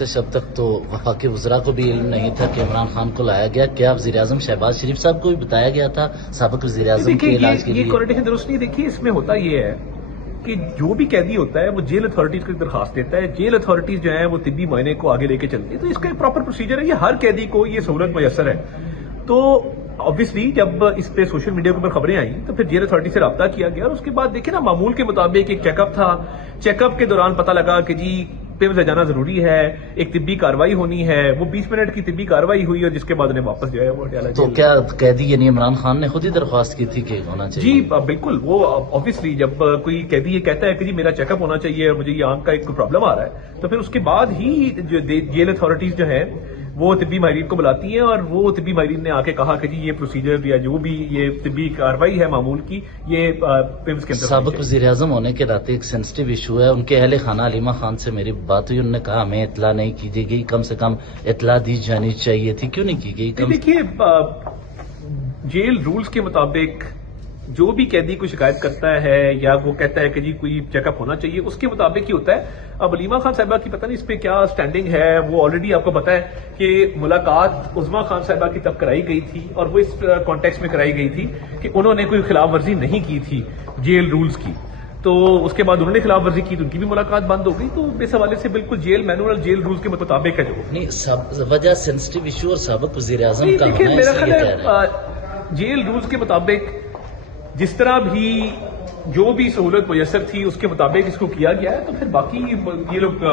گزشتہ شب تک تو وفاقی وزراء کو بھی علم نہیں تھا کہ عمران خان کو لایا گیا. کیا وزیر اعظم شہباز شریف صاحب کو بھی بتایا گیا تھا سابق وزیر اعظم کے علاج کے لیے؟ یہ کوارٹینیشن درست نہیں. دیکھیے اس میں ہوتا یہ ہے کہ جو بھی قیدی ہوتا ہے وہ جیل اتھارٹیز کو درخواست دیتا ہے. جیل اتھارٹیز جو ہیں وہ طبی معائنے کو آگے لے کے چلتی ہے. تو اس کا ایک پراپر پروسیجر ہے. یہ ہر قیدی کو یہ سہولت میسر ہے. تو obviously جب اس پہ سوشل میڈیا کے اوپر خبریں آئیں تو پھر جیل اتھارٹی سے رابطہ کیا گیا اور اس کے بعد دیکھیں نا معمول کے مطابق ایک چیک اپ تھا. چیک اپ کے دوران پتہ لگا کہ جی پیمز لے جانا ضروری ہے, ایک طبی کاروائی ہونی ہے. وہ 20 منٹ کی طبی کاروائی ہوئی اور جس کے بعد انہیں واپس جو ہے وہ ڈالا. تو کیا قیدی یعنی عمران خان نے خود ہی درخواست کی تھی کہ ہونا چاہیے؟ جی بالکل. وہ obviously جب کوئی قیدی یہ کہتا ہے کہ جی میرا چیک اپ ہونا چاہیے اور مجھے یہ آنکھ کا ایک پرابلم آ رہا ہے تو پھر اس کے بعد ہی جو جیل اتھارٹیز جو ہیں وہ طبی ماہرین کو بلاتی ہیں اور وہ طبی ماہرین نے آ کے کہا کہ جی یہ پروسیجر یا جو بھی یہ طبی کاروائی ہے معمول کی یہ پیمز کے اندر. سابق وزیر اعظم ہونے کے ناطے ایک سینسٹیو ایشو ہے. ان کے اہل خانہ علیمہ خان سے میری بات ہوئی, انہوں نے کہا ہمیں اطلاع نہیں کی گئی, کم سے کم اطلاع دی جانی چاہیے تھی. کیوں نہیں کی گئی؟ دیکھیے جیل رولز کے مطابق جو بھی قیدی کو شکایت کرتا ہے یا وہ کہتا ہے کہ جی کوئی چیک اپ ہونا چاہیے اس کے مطابق ہی ہوتا ہے. اب علیمہ خان صاحبہ کی پتہ نہیں اس پہ کیا سٹینڈنگ ہے. وہ آلریڈی آپ کو پتا ہے کہ ملاقات عظمیٰ خان صاحبہ کی تب کرائی گئی تھی اور وہ اس کانٹیکس میں کرائی گئی تھی کہ انہوں نے کوئی خلاف ورزی نہیں کی تھی جیل رولز کی. تو اس کے بعد انہوں نے خلاف ورزی کی تو ان کی بھی ملاقات بند ہو گئی. تو اس حوالے سے بالکل جیل مینول اور جیل رولز کے مطابق ہے. جو نہیں وجہ سینسٹیو ایشو اور سابق وزیر اعظم کا دیکھیے میرا خیال ہونا ہے جیل رولز کے مطابق جس طرح بھی جو بھی سہولت میسر تھی اس کے مطابق اس کو کیا گیا ہے. تو پھر باقی یہ لوگ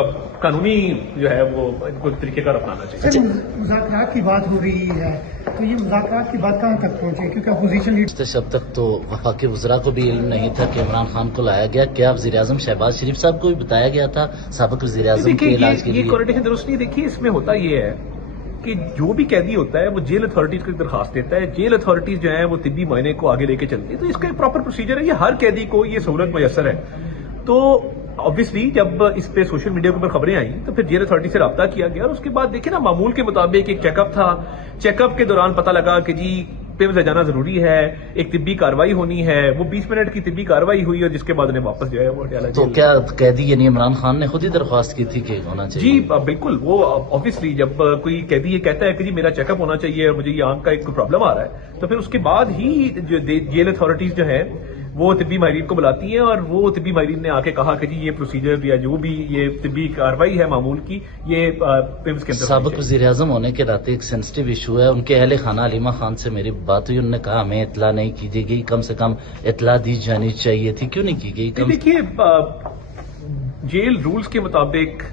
قانونی جو ہے وہ ان کو طریقہ کار اپنانا چاہیے. مذاکرات کی بات ہو رہی ہے تو یہ مذاکرات کی بات کہاں تک پہنچے کیونکہ اپوزیشن گزشتہ شب تک تو وفاقی وزراء کو بھی علم نہیں تھا کہ عمران خان کو لایا گیا. کیا وزیر اعظم شہباز شریف صاحب کو بھی بتایا گیا تھا سابق وزیر اعظم کے علاج کے لیے؟ یہ کوارٹینیشن درست نہیں. دیکھیے اس میں ہوتا یہ ہے کہ جو بھی قیدی ہوتا ہے وہ جیل اتھارٹیز کو درخواست دیتا ہے. جیل اتھارٹیز جو ہیں وہ طبی معائنے کو آگے لے کے چلتی ہے. تو اس کا ایک پراپر پروسیجر ہے. یہ ہر قیدی کو یہ سہولت میسر ہے. تو obviously جب اس پہ سوشل میڈیا کے اوپر خبریں آئیں تو پھر جیل اتھارٹی سے رابطہ کیا گیا اور اس کے بعد دیکھیں نا معمول کے مطابق ایک چیک اپ تھا. چیک اپ کے دوران پتہ لگا کہ جی پیمز لے جانا ضروری ہے, ایک طبی کاروائی ہونی ہے. وہ 20 منٹ کی طبی کاروائی ہوئی اور جس کے بعد انہیں واپس جو ہے وہ ڈالا. تو کیا قیدی یعنی عمران خان نے خود ہی درخواست کی تھی کہ ہونا چاہیے؟ جی بالکل. وہ obviously جب کوئی قیدی یہ کہتا ہے کہ جی میرا چیک اپ ہونا چاہیے اور مجھے یہ آنکھ کا ایک پرابلم آ رہا ہے تو پھر اس کے بعد ہی جو جیل اتھارٹیز جو ہیں وہ طبی ماہرین کو بلاتی ہیں اور وہ طبی ماہرین نے آ کے کہا کہ جی یہ پروسیجر یا جو بھی یہ طبی کاروائی ہے معمول کی یہ پیمز کے اندر. سابق وزیر اعظم ہونے کے ناطے ایک سینسٹیو ایشو ہے. ان کے اہل خانہ علیمہ خان سے میری بات ہوئی, انہوں نے کہا ہمیں اطلاع نہیں کی گئی, کم سے کم اطلاع دی جانی چاہیے تھی. کیوں نہیں کی گئی؟ دیکھیے جیل رولز کے مطابق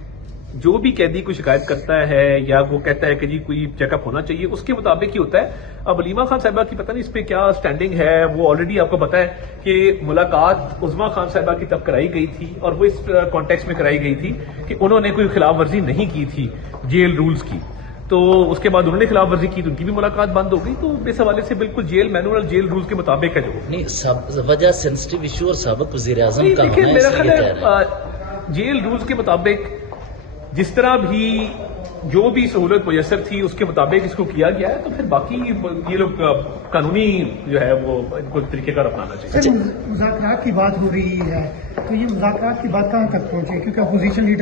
جو بھی قیدی کو شکایت کرتا ہے یا وہ کہتا ہے کہ جی کوئی چیک اپ ہونا چاہیے اس کے مطابق ہی ہوتا ہے. اب علیمہ خان صاحبہ کی پتہ نہیں اس پہ کیا سٹینڈنگ ہے. وہ آلریڈی آپ کو پتا ہے کہ ملاقات عظمیٰ خان صاحبہ کی تب کرائی گئی تھی اور وہ اس کانٹیکس میں کرائی گئی تھی کہ انہوں نے کوئی خلاف ورزی نہیں کی تھی جیل رولز کی. تو اس کے بعد انہوں نے خلاف ورزی کی تو ان کی بھی ملاقات بند ہو گئی. تو اس حوالے سے بالکل جیل مینول اور جیل رولز کے مطابق ہے. جو نہیں وجہ سینسٹیو ایشو اور سابق وزیر اعظم کا دیکھیے ہونا میرا ہے خیال جیل رولز کے مطابق جس طرح بھی جو بھی سہولت میسر تھی اس کے مطابق اس کو کیا گیا ہے. تو پھر باقی یہ لوگ قانونی جو ہے وہ ان کو طریقہ کار اپنانا چاہیے. مذاکرات کی بات ہو رہی ہے تو یہ مذاکرات کی بات کہاں تک پہنچے کیونکہ اپوزیشن لیڈر